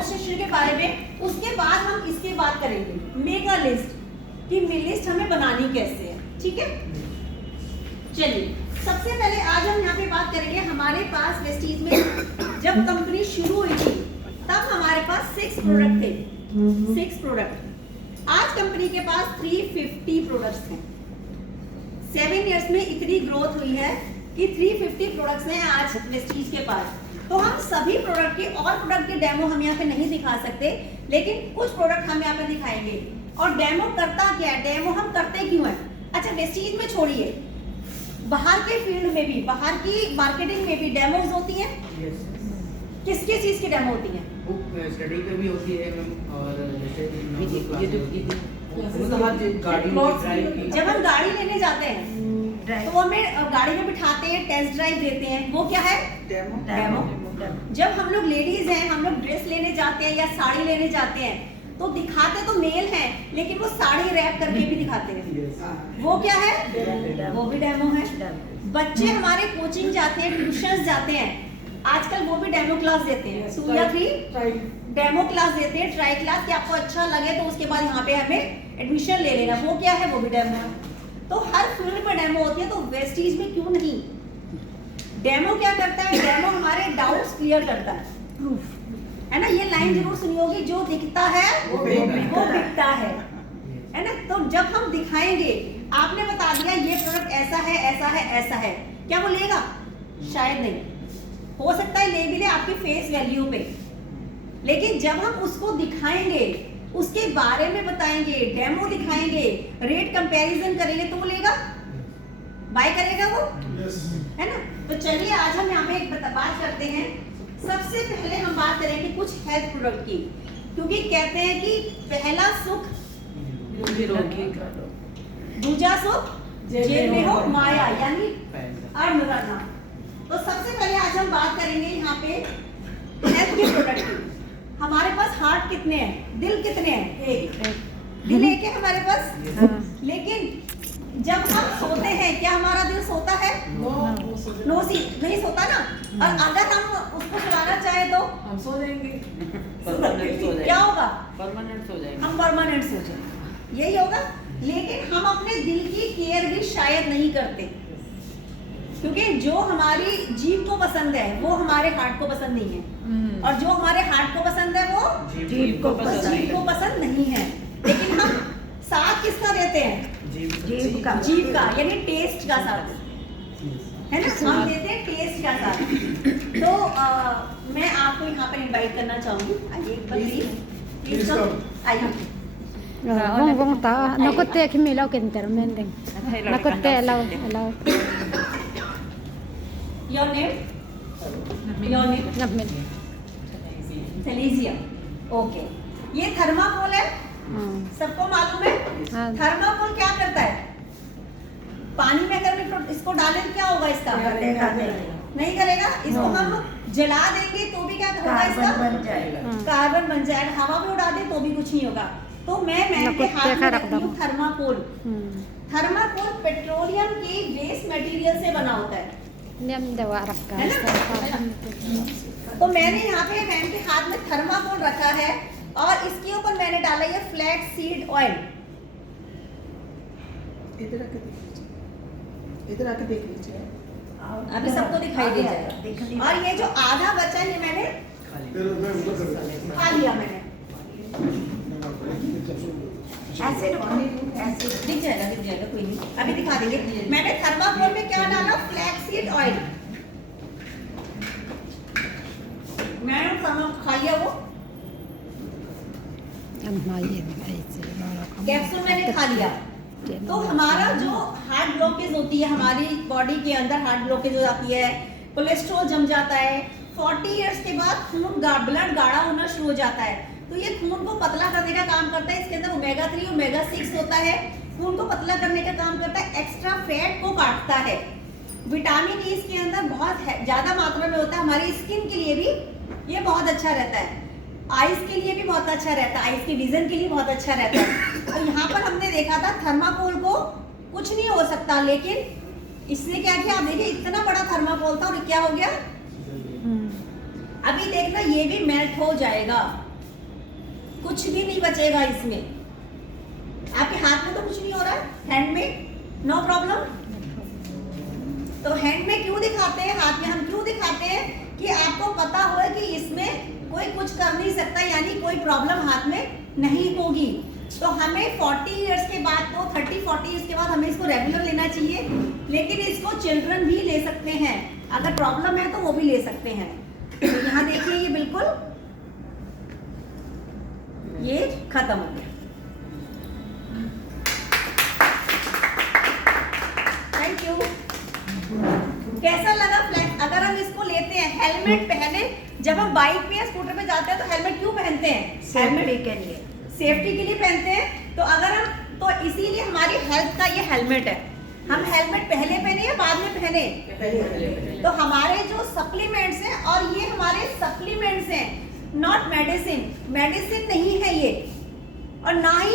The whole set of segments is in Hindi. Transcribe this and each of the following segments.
डेमोस्ट्रेशन के बारे में। उसके बाद हम इसके बात करेंगे मेक अ लिस्ट, कि लिस्ट हमें बनानी कैसे है, ठीक है। चलिए सबसे पहले आज हम यहाँ पे बात करेंगे, हमारे पास वेस्टीज में जब कंपनी शुरू हुई थी तब हमारे पास 6 प्रोडक्ट थे, 6 प्रोडक्ट। आज कंपनी के पास 350 प्रोडक्ट्स हैं। 7 इयर्स में इतनी ग्रोथ हुई है कि 350 प्रोडक्ट्स हैं आज वेस्टीज के पास। तो हम सभी प्रोडक्ट के और प्रोडक्ट के डेमो हम यहाँ पे नहीं दिखा सकते, लेकिन कुछ प्रोडक्ट हम यहाँ पे दिखाएंगे। और डेमो करता क्या है, डेमो हम करते क्यों है। अच्छा वेस्टीज में छोड़िए, बाहर के फील्ड में भी, बाहर की मार्केटिंग में भी डेमोज होती हैं। किस किस चीज की डेमो होती है? स्टडी पे भी होती है मैम, और जैसे जब हम गाड़ी लेने जाते हैं तो हमें गाड़ी में बिठाते हैं, टेस्ट ड्राइव देते हैं, वो क्या है? डेमो। जब हम लोग लेडीज हैं, हम लोग ड्रेस लेने जाते हैं या साड़ी लेने जाते हैं तो दिखाते तो मेल हैं, लेकिन वो साड़ी रैप करके भी दिखाते हैं, वो क्या है? वो भी डेमो है। बच्चे हमारे कोचिंग जाते हैं, ट्यूशन जाते हैं, आजकल वो भी डेमो क्लास देते हैं, 2 या 3 डेमो क्लास देते हैं, ट्राई क्लास, कि आपको अच्छा लगे तो उसके बाद यहाँ पे हमें एडमिशन ले लेना, वो क्या है? वो भी डेमो है। तो हर फील्ड में डेमो होती है, तो वेस्टीज में क्यों नहीं? डेमो क्या करता है? डेमो हमारे डाउट्स क्लियर करता है, प्रूफ है ना। ये लाइन जरूर सुनी होगी, जो दिखता है वो बिकता है ना। तो जब हम दिखाएंगे, आपने बता दिया ये प्रोडक्ट ऐसा है, ऐसा है, ऐसा है, क्या वो लेगा? शायद नहीं, हो सकता है ले भी ले आपकी फेस वैल्यू पे, लेकिन जब हम उसको दिखाएंगे, उसके बारे में बताएंगे, डेमो दिखाएंगे, रेट कंपैरिजन करेंगे, तो वो लेगा, बाय करेगा वो, है ना। तो चलिए आज हम यहाँ पे एक बात करते हैं। सबसे पहले हम बात करेंगे कुछ हेल्थ प्रोडक्ट की, क्योंकि कहते हैं कि पहला सुख दूजा सुख जेब में हो माया, यानी अर्न करना। तो सबसे पहले आज हम बात करेंगे यहाँ पे हेल्थ के प्रोडक्ट की। हमारे पास हार्ट कितने हैं, दिल कितने हैं? एक दिल एक है हमारे पास, लेकिन जब हम सोते हैं क्या हमारा दिल सोता है? नो सी नहीं सोता ना। और अगर हम उसको सुलाना चाहे तो हम सो जाएंगे, क्या होगा? परमानेंट सो जाएंगे, हम परमानेंट सो जाएंगे, यही होगा। लेकिन हम अपने दिल की केयर भी शायद नहीं करते, क्योंकि जो हमारी जीभ को पसंद है वो हमारे हार्ट को पसंद नहीं है, और जो हमारे हार्ट को पसंद है वो जीभ को पसंद नहीं है। लेकिन हम साथ किसका देते हैं? जीभ का, यानी टेस्ट का साथ, है ना। हम देते हैं टेस्ट का साथ। तो मैं आपको यहाँ पर इनवाइट करना चाहूंगी, आइए एक बार प्लीज आइए। vong ta nakote kimi lau ken ter men ding nakote lau Your name? Your name? namen सेलेसिया। Okay, ये थर्माकोल है, सबको मालूम है। थर्माकोल क्या करता है? पानी में अगर इसको डालें तो क्या होगा? इसका नहीं करेगा। इसको हम जला देंगे तो भी क्या होगा? इसका कार्बन बन जाएगा। हवा में उड़ा दे तो भी कुछ नहीं होगा। तो मैं के हाथ में रखती हूँ थर्माकोल। थर्माकोल पेट्रोलियम की वेस्ट मटेरियल से बना होता है। तो मैंने यहाँ पे मैम के हाथ में थर्माकोल रखा है, और इसके ऊपर मैंने डाला ये फ्लैक्स सीड ऑयल। इधर आके देख लीजिए, अभी सबको दिखाई दे जाएगा। और ये जो आधा बचा है ये मैंने खा लिया, मैंने ऐसे दिख जाएगा कोई नहीं, अभी दिखा देंगे। मैंने थर्माकोल में क्या डाला? Flax seed oil. मैंने खा लिया वो कैप्सूल, मैंने खा लिया। तो हमारा जो हार्ट ब्लॉकेज होती है, हमारी बॉडी के अंदर हार्ट ब्लॉकेज हो जाती है, कोलेस्ट्रॉल जम जाता है, 40 इयर्स के बाद खून ब्लड गाढ़ा होना शुरू हो जाता है। तो ये खून को पतला करने का काम करता है। इसके अंदर ओमेगा 3 ओमेगा 6 होता है, खून को पतला करने का काम करता है, एक्स्ट्रा फैट को काटता है। विटामिन ई इसके अंदर बहुत ज्यादा मात्रा में होता है। हमारी स्किन के लिए भी ये बहुत अच्छा रहता है, आइज के लिए भी बहुत अच्छा रहता है, आइज के विजन के लिए बहुत अच्छा रहता है। तो यहाँ पर हमने देखा था थर्माकोल को कुछ नहीं हो सकता, लेकिन इसने क्या किया? आप देखिए इतना बड़ा थर्माकोल था और क्या हो गया? अभी देखना ये भी मेल्ट हो जाएगा। कुछ भी नहीं बचेगा इसमें। आपके हाथ में तो कुछ नहीं हो रहा है, हैंड में नो प्रॉब्लम। तो हैंड में क्यों दिखाते हैं, हाथ में हम क्यों दिखाते हैं कि आपको पता हो कि इसमें कोई कुछ कर नहीं सकता, यानी कोई प्रॉब्लम हाथ में नहीं होगी। तो हमें 40 इयर्स के बाद तो 30-40 इयर्स के बाद हमें इसको रेगुलर लेना चाहिए, लेकिन इसको चिल्ड्रन भी ले सकते हैं, अगर प्रॉब्लम है तो वो भी ले सकते हैं। तो यहाँ देखिए ये बिल्कुल ये खत्म हो गया। Thank you. कैसा लगा फ्लैश? अगर हम इसको लेते हैं, हेलमेट पहने, जब हम बाइक पे या स्कूटर पे जाते हैं तो हेलमेट क्यों पहनते हैं? हेलमेट के लिए, सेफ्टी के लिए पहनते हैं। तो अगर हम, तो इसीलिए हमारी हेल्थ का ये हेलमेट है। हम हेलमेट पहले पहने या बाद में पहने? तो हमारे जो सप्लीमेंट्स हैं, और ये हमारे सप्लीमेंट्स हैं, नॉट मेडिसिन। मेडिसिन नहीं है ये, और ना ही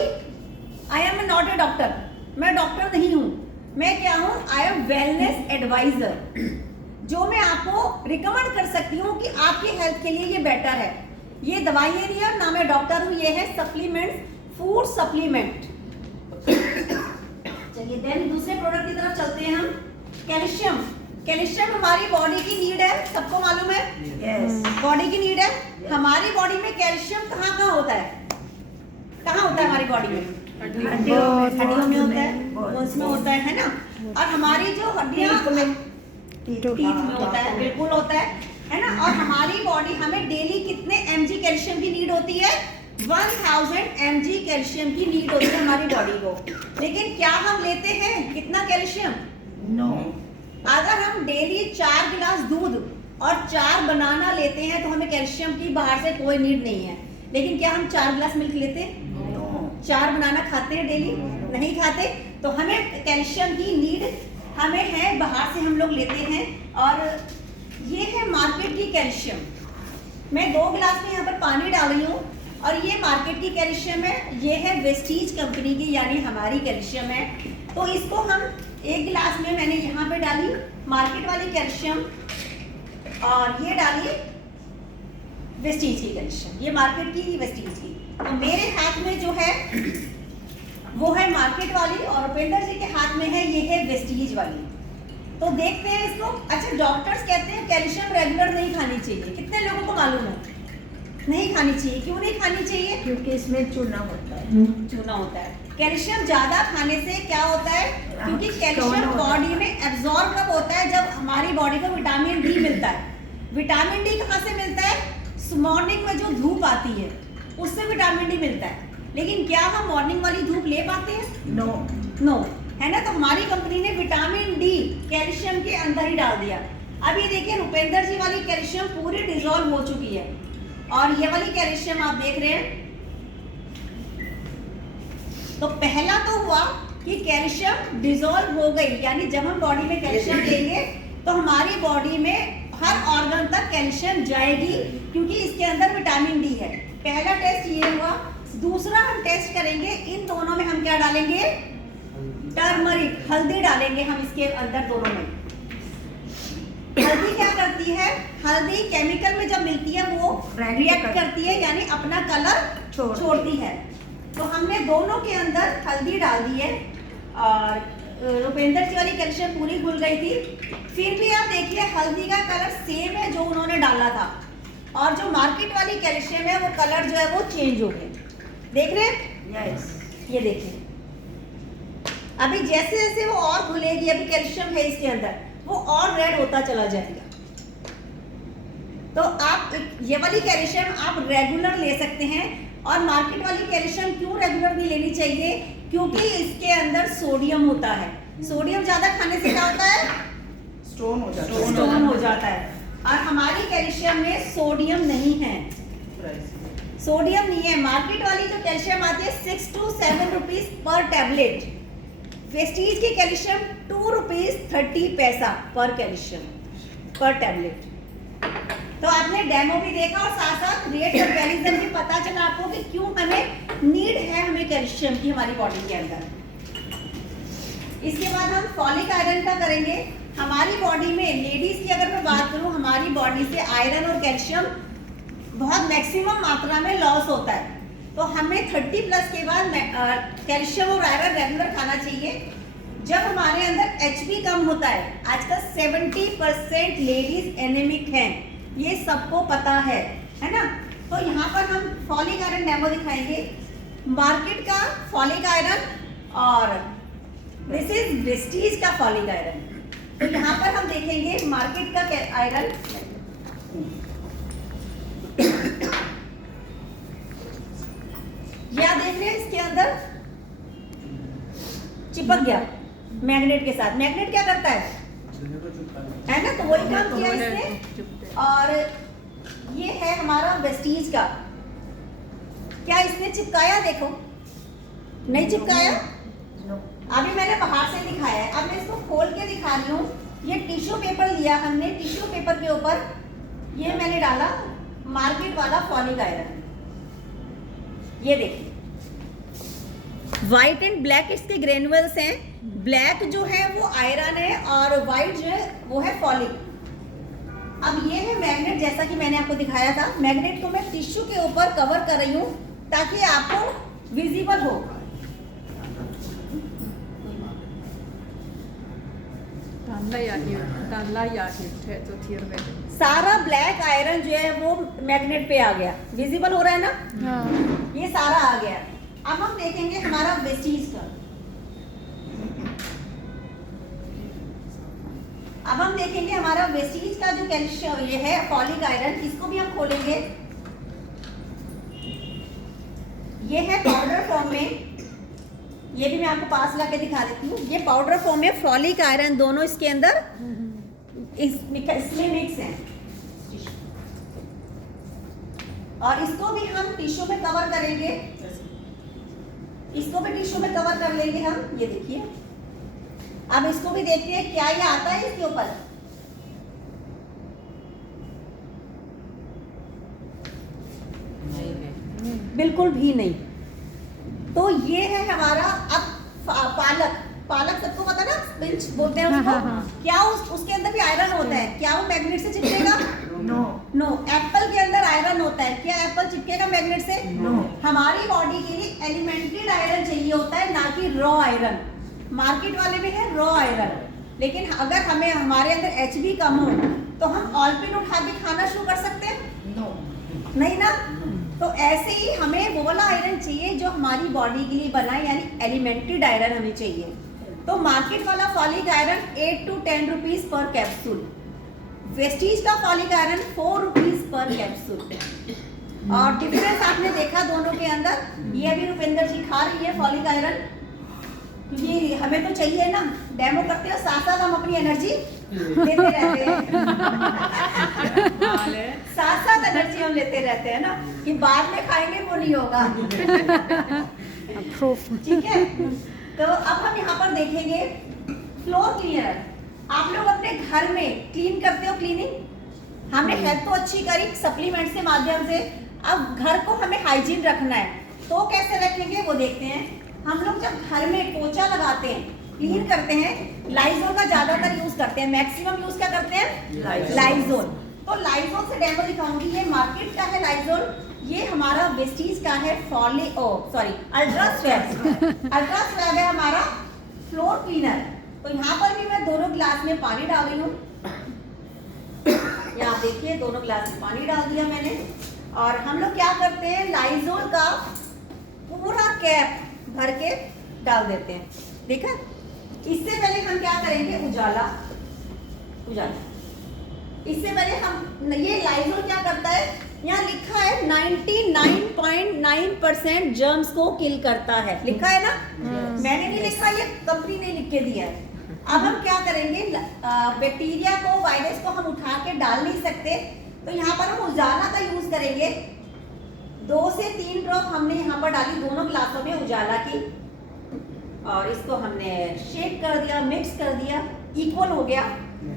I am not a doctor, मैं डॉक्टर नहीं हूँ। मैं क्या हूँ? आई एम वेलनेस एडवाइजर, जो मैं आपको रिकमेंड कर सकती हूँ कि आपकी हेल्थ के लिए ये बेटर है। ये दवाइयाँ नहीं है, ना मैं डॉक्टर हूँ, ये है सप्लीमेंट्स, फूड सप्लीमेंट। चलिए देन दूसरे प्रोडक्ट की तरफ चलते हैं हम। कैल्शियम। कैल्शियम हमारी बॉडी की नीड है, सबको मालूम है? यस, बॉडी की नीड है। हमारी बॉडी में कैल्शियम कहाँ कहाँ होता है? कहाँ होता है हमारी बॉडी में? हड्डियों में होता है, बोन्स में होता है ना। और हमारी जो हड्डियाँ टीथ में होता है, बिल्कुल होता है ना। और हमारी बॉडी, हमें डेली कितने mg कैल्शियम की नीड होती है? 1000 mg कैल्शियम की नीड होती है हमारी बॉडी को। लेकिन क्या हम लेते हैं कितना कैल्शियम? नो। अगर हम डेली 4 गिलास दूध और 4 बनाना लेते हैं तो हमें कैल्शियम की बाहर से कोई नीड नहीं है। लेकिन क्या हम 4 गिलास मिल्क लेते हैं? 4 बनाना खाते हैं डेली? नहीं खाते। तो हमें कैल्शियम की नीड हमें है, बाहर से हम लोग लेते हैं। और ये है मार्केट की कैल्शियम। मैं 2 गिलास में यहाँ पर पानी डाल रही हूँ, और ये मार्केट की कैल्शियम है। ये है वेस्टीज कंपनी की, यानी हमारी कैल्शियम है। तो इसको हम 1 गिलास में मैंने यहाँ पे डाली मार्केट वाली कैल्शियम, और ये डाली वेस्टीज की कैल्शियम, ये मार्केट की वेस्टीज की। तो मेरे हाथ में जो है वो है मार्केट वाली, और उपेंद्र जी के हाथ में है ये है वेस्टीज वाली। तो देखते हैं इसको। अच्छा, डॉक्टर्स कहते हैं कैल्शियम रेगुलर नहीं खानी चाहिए, कितने लोगों को मालूम है? नहीं खानी चाहिए। क्यों नहीं खानी चाहिए? क्योंकि इसमें चूना होता है। चूना होता है। कैल्शियम ज्यादा खाने से क्या होता है? क्योंकि कैल्शियम बॉडी में एब्जॉर्ब कब होता है? जब हमारी बॉडी को विटामिन डी मिलता है। विटामिन डी कहाँ से मिलता है? मॉर्निंग में जो धूप आती है उससे विटामिन डी मिलता है। लेकिन क्या हम मॉर्निंग वाली धूप ले पाते हैं? नो नो, है ना। तो हमारी कंपनी ने विटामिन डी कैल्शियम के अंदर ही डाल दिया। अब ये देखिए, रुपेंद्र जी वाली कैल्शियम पूरी डिसॉल्व हो चुकी है, और ये वाली कैल्शियम आप देख रहे हैं। तो पहला तो हुआ कि कैल्शियम डिसॉल्व हो गई, यानी जब हम बॉडी में कैल्शियम लेंगे तो हमारी बॉडी में हर ऑर्गन तक कैल्शियम जाएगी, क्योंकि इसके अंदर विटामिन डी है। पहला टेस्ट ये हुआ। दूसरा हम टेस्ट करेंगे, इन दोनों में हम क्या डालेंगे? टर्मरिक, हल्दी डालेंगे हम इसके अंदर दोनों में। हल्दी क्या करती है? हल्दी केमिकल में जब मिलती है वो रिएक्ट करती है, यानी अपना कलर छोड़ती है। तो हमने दोनों के अंदर हल्दी डाल दी है, और रुपेंद्र जी वाली कैल्शियम पूरी घुल गई थी। फिर भी आप देखिए हल्दी का कलर सेम है जो उन्होंने डाला था, और जो मार्केट वाली कैल्शियम है वो कलर जो है वो चेंज हो गया। देख रहे हैं? यस, ये देखिए। अभी जैसे जैसे वो और घुलेगी, अभी कैल्शियम है इसके अंदर, वो और रेड होता चला जाएगा। तो आप ये वाली कैल्शियम आप रेगुलर ले सकते हैं। और मार्केट वाली कैल्शियम क्यों रेगुलर नहीं लेनी चाहिए? क्योंकि इसके अंदर सोडियम होता है। सोडियम ज्यादा खाने से क्या होता है? स्टोन हो जाता है। स्टोन हो जाता है। और हमारी कैल्शियम में सोडियम नहीं है, सोडियम नहीं है। मार्केट वाली जो कैल्शियम आती है 6 to 7 rupees per tablet. Vestige की कैल्शियम 2 रुपीज 30 पैसा पर कैल्शियम पर टैबलेट। तो आपने डेमो भी देखा, और साथ साथ रेट कंपैरिजन भी पता चला आपको कि क्यों हमें नीड है हमें कैल्शियम की हमारी बॉडी के अंदर। इसके बाद हम फॉलिक आयरन का करेंगे। हमारी बॉडी में, लेडीज की अगर मैं बात करूं, हमारी बॉडी से आयरन और कैल्शियम बहुत मैक्सिमम मात्रा में लॉस होता है। तो हमें 30 प्लस के बाद कैल्शियम और आयरन रेगुलर खाना चाहिए। जब हमारे अंदर HB कम होता है, आजकल 70% लेडीज एनीमिक हैं, ये सबको पता है ना। तो यहाँ पर हम फॉलिक आयरन डेमो दिखाएंगे, मार्केट का फॉलिक आयरन और दिस इज वेस्टीज का फॉलिक आयरन। तो यहाँ पर हम देखेंगे मार्केट का आयरन, या देख रहे हैं इसके अंदर चिपक गया मैग्नेट के साथ। मैग्नेट क्या करता है ना, तो वही काम किया इसने। और ये है हमारा वेस्टीज का, क्या इसने चिपकाया? देखो नहीं चिपकाया। अभी मैंने बाहर से दिखाया है, अब मैं इसको खोल के दिखा रही हूँ। ये टिश्यू पेपर लिया हमने, टिश्यू पेपर के ऊपर ये मैंने डाला मार्केट वाला फॉलिक आयरन। ये देखिए व्हाइट एंड ब्लैक इसके ग्रेनुअल्स हैं। ब्लैक जो है वो आयरन है और व्हाइट जो है वो है फॉलिक। अब ये है मैग्नेट, जैसा कि मैंने आपको दिखाया था। मैग्नेट को मैं टिश्यू के ऊपर कवर कर रही हूँ ताकि आपको विजिबल हो। सारा ब्लैक आयरन जो है वो मैग्नेट पे आ गया, विजिबल हो रहा है ना। हाँ। ये सारा आ गया। अब हम देखेंगे हमारा वेस्टीज का। अब हम देखेंगे हमारा वेस्टीज का जो कैल्शियम ये है फॉलिक आयरन, इसको भी हम खोलेंगे। ये है पाउडर फॉर्म में, ये भी मैं आपको पास ला के दिखा देती हूँ। ये पाउडर फॉर्म में फॉलिक आयरन दोनों इसके अंदर इसमें मिक्स है। और इसको भी हम टिश्यू में कवर करेंगे, इसको भी टिश्यू में कवर कर लेंगे हम। ये देखिए, अब इसको भी देखते हैं क्या ये आता है इसके ऊपर। बिल्कुल भी नहीं। तो ये है हमारा अब पालक। पालक सबको पता ना, स्पिंच बोलते हैं उसको। क्या उसके अंदर भी आयरन होता है? क्या वो मैग्नेट से चिपकेगा? नो। एप्पल के अंदर आयरन होता है, क्या एप्पल चिपकेगा मैग्नेट से? नो। हमारी बॉडी के लिए एलिमेंटेड आयरन चाहिए होता है, ना कि रॉ आयरन। मार्केट वाले में है रॉ आयरन, लेकिन अगर हमें हमारे अंदर HB कम हो तो हम ऑलपिन उठा के खाना शुरू कर सकते हैं? नो। नहीं ना। तो ऐसे ही हमें वो वाला आयरन चाहिए जो हमारी बॉडी के लिए बना है, यानी एलिमेंटेड आयरन हमें चाहिए। तो मार्केट वाला फॉलिक आयरन 8 to 10 रुपीज पर कैप्सूल, वेस्टीज का फॉलिक आयरन 4 रुपीज पर कैप्सूल। और डिफरेंस आपने देखा दोनों के अंदर। ये अभी रुपेंद्र जी खा रही है फॉलिक आयरन, क्योंकि हमें तो चाहिए ना, डेमो करते हो साथ साथ हम अपनी एनर्जी लेते रहते हैं। साथ साथ एनर्जी हम लेते रहते हैं ना, कि बाद में खाएंगे वो नहीं होगा। ठीक है। तो अब हम यहाँ पर देखेंगे फ्लोर क्लीनर। आप लोग अपने घर में क्लीन करते हो, क्लीनिंग। हमने हेल्थ तो अच्छी करी सप्लीमेंट्स के माध्यम से, अब घर को हमें हाइजीन रखना है। तो कैसे रखेंगे वो देखते हैं। हम लोग जब घर में पोछा लगाते हैं, क्लीन करते हैं, लाइजोल का ज्यादातर यूज करते हैं। मैक्सिमम यूज क्या करते हैं? लाइजोल। तो लाइजोल से डेमो दिखाऊंगी। ये मार्केट का है लाइजोल, ये हमारा वेस्टीज का है अल्ट्रा स्वैब। अल्ट्रा स्वैब है हमारा फ्लोर क्लीनर। तो यहाँ पर भी मैं दोनों ग्लास में पानी डाल रही हूँ। यहाँ देखिए दोनों ग्लास में पानी डाल दिया मैंने। और हम लोग क्या करते हैं, लाइजोल का पूरा कैप भर के डाल देते हैं। देखा? इससे पहले हम क्या करेंगे, उजाला। इससे पहले हम, ये लाइजोल क्या करता है, यहाँ लिखा है 99.9% जर्म्स को किल करता है, लिखा है ना। मैंने नहीं लिखा, ये कंपनी ने लिख के दिया है। अब हम क्या करेंगे, बैक्टीरिया को, वायरस को हम उठा के डाल नहीं सकते, तो यहाँ पर हम उजाला का यूज करेंगे। 2 से 3 ड्रॉप हमने यहाँ पर डाली दोनों ग्लासों में उजाला की, और इसको हमने शेक कर दिया, मिक्स कर दिया, इक्वल हो गया।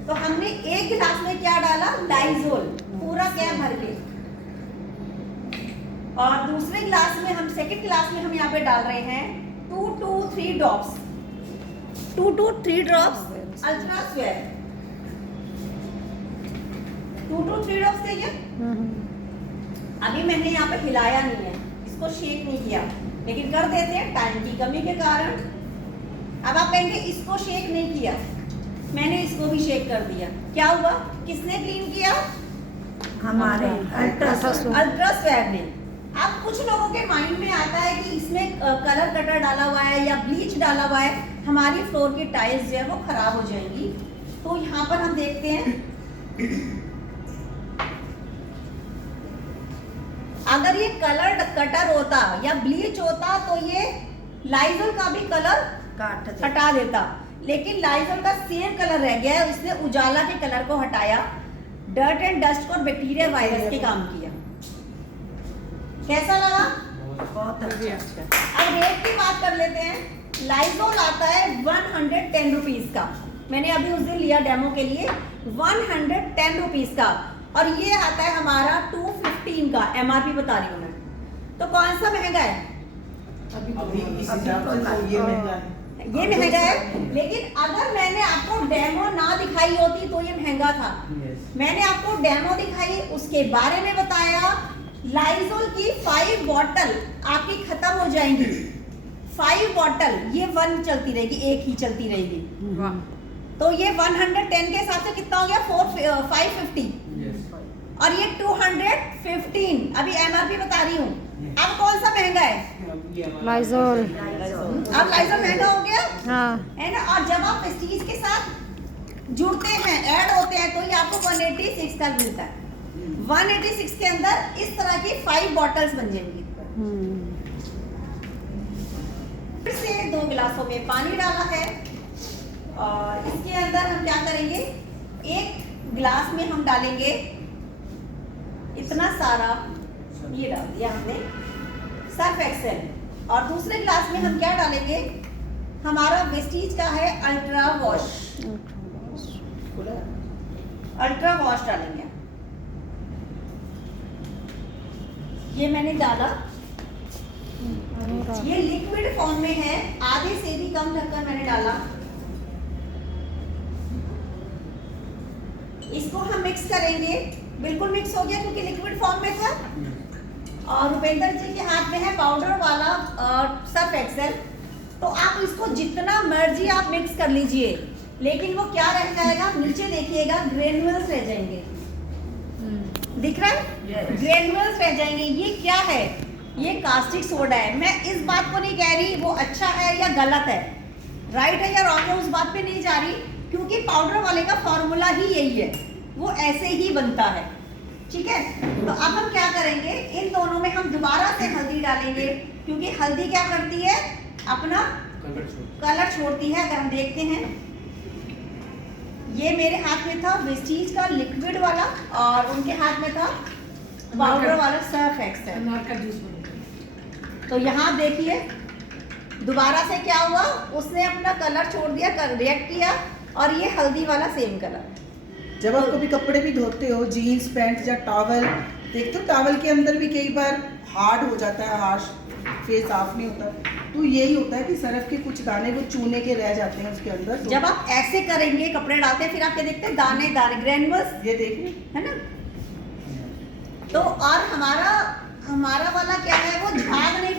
तो हमने एक गिलास में क्या डाला, लाइजोल, पूरा कैप भर के। और दूसरे ग्लास में हम, सेकंड ग्लास में हम यहाँ पे डाल रहे हैं 2 to 3 drops, 2 to 3 drops ultra swab. 2 to 3 drops चाहिए। अभी मैंने यहाँ पे हिलाया नहीं है, इसको शेक नहीं किया, लेकिन कर देते हैं टाइम की कमी के कारण। अब आप कहेंगे इसको शेक नहीं किया, मैंने इसको भी शेक कर दिया, क्या हुआ? किसने क्लीन किया? हमारे अल्ट्रा स्वैब ने। अब कुछ लोगों के माइंड में आता है कि इसमें कलर कटर डाला हुआ है या ब्लीच डाला हुआ है, हमारी फ्लोर की टाइल्स जो है वो खराब हो जाएंगी। तो यहाँ पर हम देखते हैं, अगर ये कलर कटर होता या ब्लीच होता तो ये लाइजोल का भी कलर हटा देता, लेकिन लाइजोल का सेम कलर रह गया है, उसने उजाला के कलर को हटाया, डर्ट एंड डस्ट और बैक्टीरिया वायरस के काम किया। कैसा लगा? बहुत अच्छा। अब रेट की बात कर लेते हैं। लाइजोल आता है 110 रुपीज का, मैंने अभी उस दिन लिया डेमो के लिए, 110 रुपीज का, और ये आता है हमारा 215 का, एमआरपी बता रही हूँ मैं। तो कौन सा महंगा है? अभी इस हिसाब से तो ये महंगा है। ये महंगा है, लेकिन अगर मैंने आपको डेमो ना दिखाई होती तो ये महंगा था। मैंने आपको डेमो दिखाई, उसके बारे में बताया। लाइजोल की 5 बॉटल आपकी खत्म हो जाएंगी, 5 बॉटल, ये 1 चलती रहेगी, एक ही चलती रहेगी। तो ये 110 के हिसाब से कितना हो गया? 550, और ये 215। अभी एमआरपी बता रही हूँ। अब कौन सा महंगा है? लाइजोल। अब लाइजोल महंगा हो गया, हाँ। है ना? और जब आप प्रेस्टीज के साथ जुड़ते हैं, ऐड होते हैं, तो ये आपको 186 का मिलता है। 186 के अंदर इस तरह की 5 बॉटल्स बन जाएंगी। फिर से 2 गिलासों में पानी डाला है, और इसके अंदर हम क्या करेंगे, 1 गिलास में हम डालेंगे इतना सारा, ये डाल दिया हमने सर्फ एक्सेल, और दूसरे गिलास में हम क्या डालेंगे, हमारा वेस्टीज का है अल्ट्रा वॉश, अल्ट्रा वॉश डालेंगे। ये मैंने डाला, ये लिक्विड फॉर्म में है, आधे से भी कम ढक्कन मैंने डाला। इसको हम मिक्स करेंगे, बिल्कुल मिक्स हो गया क्योंकि लिक्विड फॉर्म में था। और रुपेंद्र जी के हाथ में है पाउडर वाला सर्फ एक्सेल, तो आप इसको जितना मर्जी आप मिक्स कर लीजिए, लेकिन वो क्या रह जाएगा, नीचे देखिएगा ग्रेन्युल्स रह जाएंगे, दिख रहा है? ग्रेन्युल्स रह जाएंगे। ये क्या है? ये कास्टिक सोडा है। मैं इस बात को नहीं कह रही वो अच्छा है या गलत है, राइट है या रॉन्ग है, उस बात पे नहीं जा रही, क्योंकि पाउडर वाले का फॉर्मूला ही यही है, वो ऐसे ही बनता है, ठीक है? तो अब हम क्या करेंगे, इन दोनों में हम दोबारा से हल्दी डालेंगे, क्योंकि हल्दी क्या करती है, अपना कलर छोड़ती है। अगर हम देखते हैं, ये मेरे हाथ में था वेस्टीज का लिक्विड वाला, और उनके हाथ में था पाउडर वाला सर्फ एक्सेल। तो यहाँ देखिए दोबारा से क्या हुआ, उसने अपना कलर छोड़ दिया, रिएक्ट किया, और ये हल्दी वाला सेम कलर। जब आप कभी कपड़े भी धोते हो, जीन्स पैंट या टॉवल, देखते हो टॉवल के अंदर भी कई बार हार्ड हो जाता है, हार्श फेस साफ नहीं होता, तो यही होता है कि सरफ के कुछ दाने वो चूने के रह जाते हैं उसके अंदर। जब आप ऐसे करेंगे, कपड़े डालते हैं, फिर आप क्या देखते हैं, दाने दाने, ग्रेन्युल्स, ये देखिए, है ना? तो और हमारा वाला क्या है, वो झाग नहीं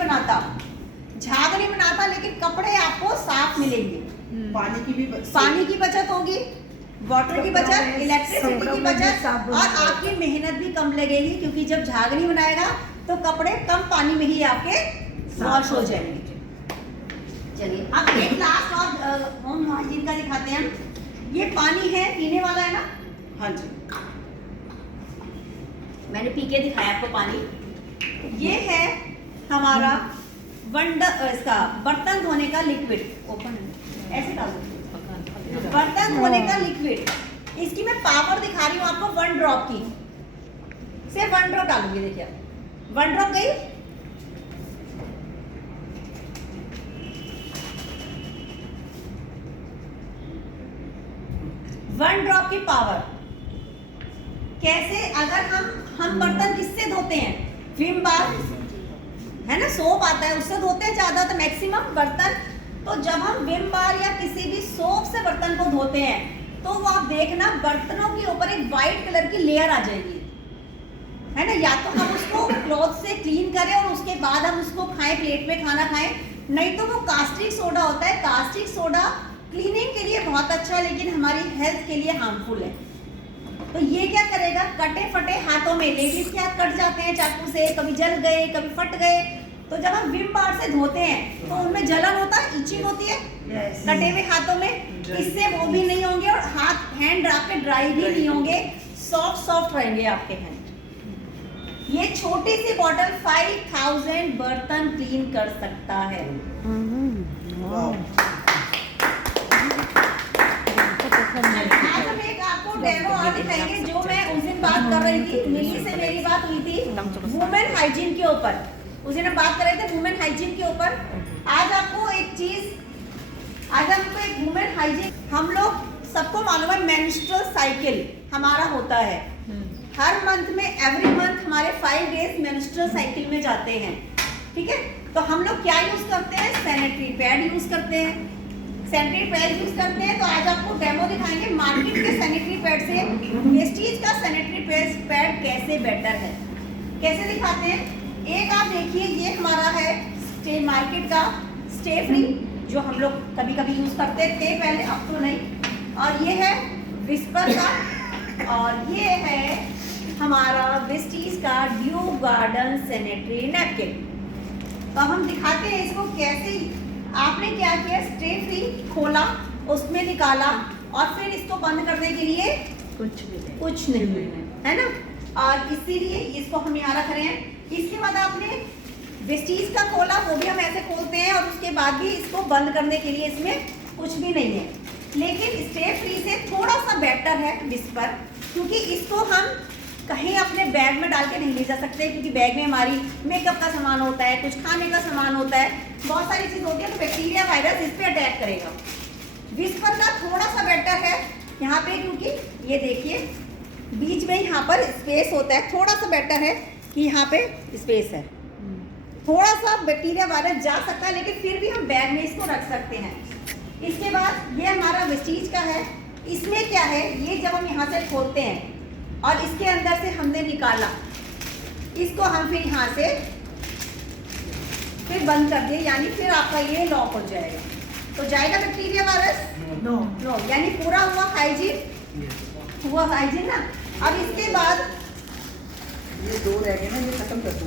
बनाता, लेकिन कपड़े आपको साफ मिलेंगे। पानी की बचत होगी, वाटर की बचत, इलेक्ट्रिसिटी की बचत, और आपकी मेहनत भी कम लगेगी, क्योंकि जब झाग नहीं बनाएगा तो कपड़े कम पानी में ही आपके वॉश हो जाएंगे। चलिए अब एक लास्ट और होम हाइजीन का दिखाते हैं हम। ये पानी है, पीने वाला है ना? हाँ जी, मैंने पी के दिखाया आपको पानी। ये है हमारा इसका बर्तन धोने का लिक्विड, ओपन ऐसे डाल दो, बर्तन धोने का लिक्विड। इसकी मैं पावर दिखा रही हूँ आपको, 1 ड्रॉप की, सिर्फ 1 ड्रॉप डालूंगी। देखिए 1 ड्रॉप गई, वन ड्रॉप की पावर। कैसे? अगर हम बर्तन किससे धोते हैं, विम बार है ना, सोप आता है उससे धोते हैं ज्यादा, तो मैक्सिमम बर्तन। तो जब हम विम बार या किसी भी सोप से बर्तन को धोते हैं, तो वो आप देखना बर्तनों के ऊपर एक वाइट कलर की लेयर आ जाएगी, है ना, या तो हम उसको क्लॉथ से क्लीन करें और उसके बाद हम उसको खाएं, प्लेट में खाना खाएं, नहीं तो वो कास्टिक सोडा होता है। कास्टिक सोडा क्लीनिंग के लिए बहुत अच्छा है लेकिन हमारी हेल्थ के लिए हार्मफुल है। तो ये क्या करेगा, कटे फटे हाथों में, लेडीज के हाथ कट जाते हैं चाकू से, कभी जल गए कभी फट गए, तो जब हम विम बार से धोते हैं तो उनमें जलन होता है, इचिंग होती है कटे हुए हाथों में। इससे वो भी नहीं होंगे और हैंड आपके ड्राई भी नहीं होंगे, सॉफ्ट रहेंगे आपके हैंड। ये छोटी सी बॉटल 5000 बर्तन क्लीन कर सकता है। आज हम एक आपको डेमो और दिखाएंगे जो मैं उस दिन बात कर रही थी, मिली से मेरी बात हुई थी वुमेन हाइजीन के ऊपर। उस दिन हम बात कर रहे थे वुमेन हाइजीन के ऊपर। आज आपको एक वुमेन हाइजीन, हम लोग सबको मालूम है मेंस्ट्रुअल साइकिल हमारा होता है हर मंथ में, एवरी मंथ हमारे 5 डेज मेंस्ट्रुअल साइकिल में जाते हैं, ठीक है। तो हम लोग क्या यूज करते हैं, सैनिटरी पैड यूज करते हैं, तो आज आपको डेमो दिखाएंगे मार्केट के सैनिटरी पैड से वेस्टीज का सैनिटरी पैड कैसे बेटर है, कैसे दिखाते हैं। एक आप देखिए, ये हमारा है मार्केट का स्टे फ्री, जो हम लोग कभी कभी यूज करते थे पहले, अब तो नहीं। और ये है विस्पर का, और ये है हमारा वेस्टीज का ड्यू गार्डन सैनिटरी नैपकिन। तो हम दिखाते हैं इसको कैसे। आपने क्या किया, स्टे फ्री खोला, उसमें निकाला और फिर इसको बंद करने के लिए कुछ नहीं है ना, और इसीलिए इसको हम यहाँ रख रहे हैं। इसके बाद आपने वेस्टीज का खोला, वो भी हम ऐसे खोलते हैं और उसके बाद भी इसको बंद करने के लिए इसमें कुछ भी नहीं है। लेकिन स्टे फ्री से थोड़ा सा बेटर है विस्पर, क्योंकि इसको हम कहीं अपने बैग में डाल के नहीं ले जा सकते, क्योंकि बैग में हमारी मेकअप का सामान होता है, कुछ खाने का सामान होता है, बहुत सारी चीज़ होती है, तो बैक्टीरिया वायरस इस पे अटैक करेगा। विस्पर का थोड़ा सा बेटर है यहाँ पे, क्योंकि ये देखिए बीच में यहाँ पर स्पेस होता है, थोड़ा सा बेटर है कि यहाँ पे स्पेस है, थोड़ा सा बैक्टीरिया वायरस जा सकता है, लेकिन फिर भी हम बैग में इसको रख सकते हैं। इसके बाद ये हमारा वेस्टीज का है, इसमें क्या है, ये जब हम यहाँ से खोलते हैं और इसके अंदर से हमने निकाला, इसको हम फिर यहाँ से फिर बंद कर दिए, यानी फिर आपका ये लॉक हो जाएगा। तो जाएगा बैक्टीरिया वायरस नो, यानी पूरा हुआ हाइजीन ना। अब इसके बाद ये 2 रह गए ना, ये खत्म कर दो।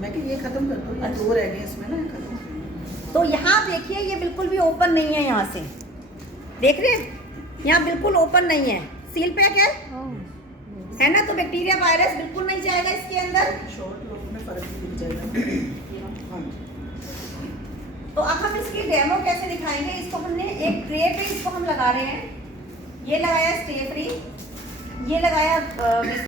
मैं कि ये खत्म कर दो, ये 2 रह गए इसमें ना, खत्म। तो यहाँ देखिए ये बिल्कुल भी ओपन नहीं है, यहाँ से देख रहे हैं, यहाँ बिल्कुल ओपन नहीं है, सील पैक है ना, तो बैक्टीरिया वायरस बिल्कुल नहीं जाएगा इसके अंदर। शॉर्ट लोग में फर्क भी दिख जाएगा। तो अब हम इसकी डेमो कैसे दिखाएंगे। इसको हमने एक ट्रे पे इसको हम लगा रहे हैं, ये लगाया स्टे फ्री, ये लगाया